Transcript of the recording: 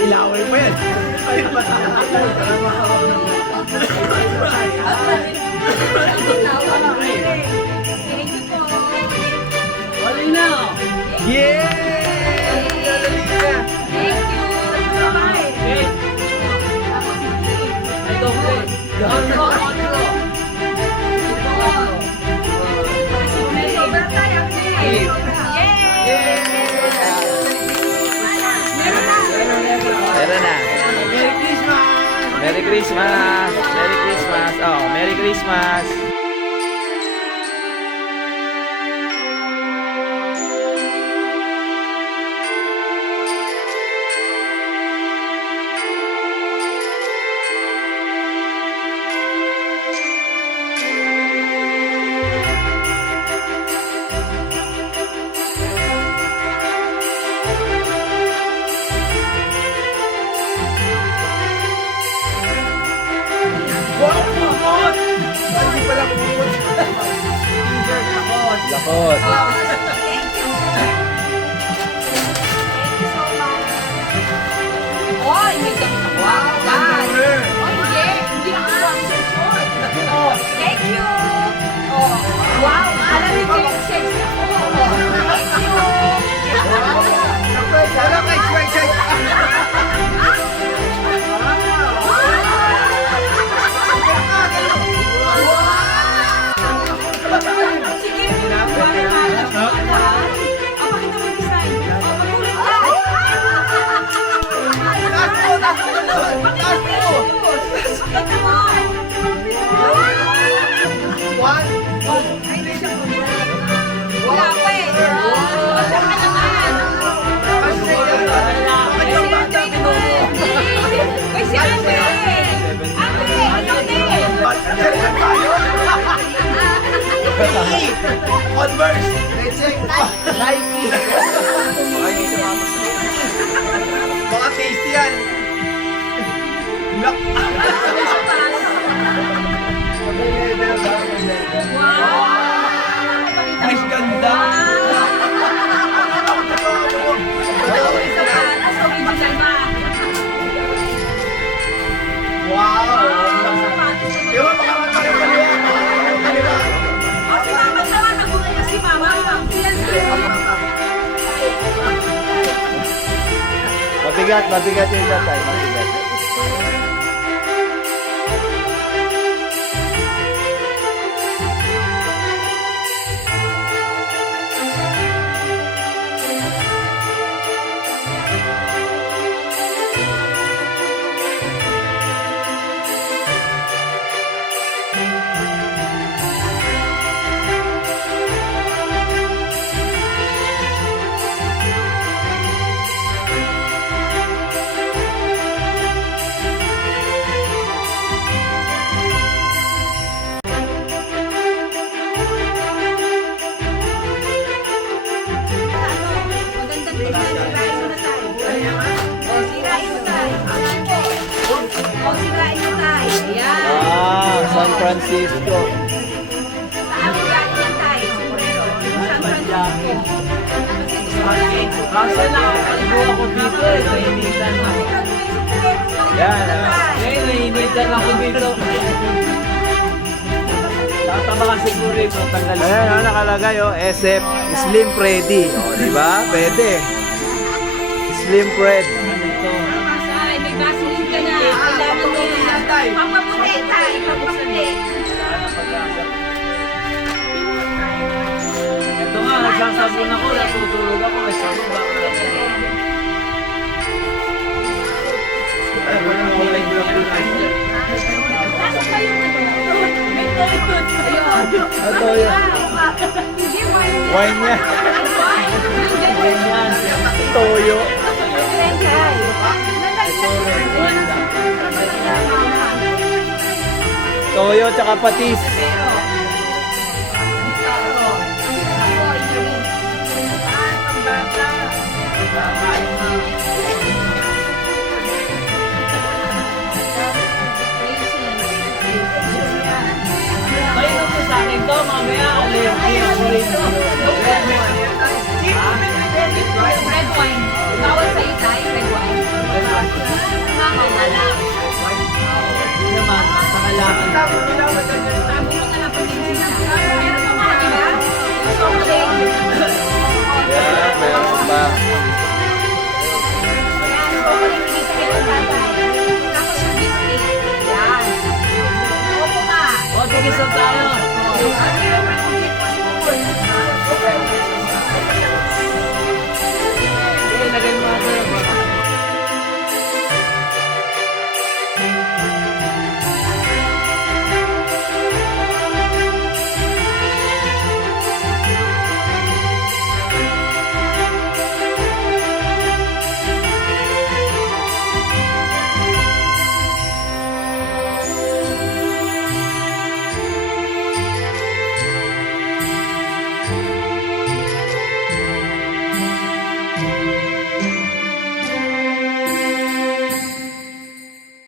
Ilaway pa yan. Yeah! Meron na. Merry Christmas! Merry Christmas! Oh, Merry Christmas! Lakot. Oy, may damit ako. Hindi ako ang short. Oh, thank you. Oh, wow, alam niyo kayo sexy ako. Thank you. Wala kay Swag. Sige, pakita mo yung design. Pakita mo. Wala pa eh. Wala ka naman. May si Ate. Ate, ano din? Converse! Check! Nike! Baka tasty yan! Look! Ay, ganda! Wow! Ewan, baka magpapaliwa! Mabigat yung tatay. Mabigat. San Francisco. Kasi nakakaligo ako dito eh, nainitan ako. Yan. Nainitan ako dito. Tataba ka siguro eh, tanggal. Ayan, nakalagay SF Slim Freddy. Diba? Pwede. Slim Fred. May vaseline ka na. Kailangan mo yan. Papaputi tayo. Papaputi. Ito nga, nagsasabon ako, natutulog ako, may sabon ba? Nasaan pa yung may toy-toy. Ito yun. Wine niya. Wine yan. Toyo. Toyo tsaka patis. sa akin to, mamaya, allergy ako rin.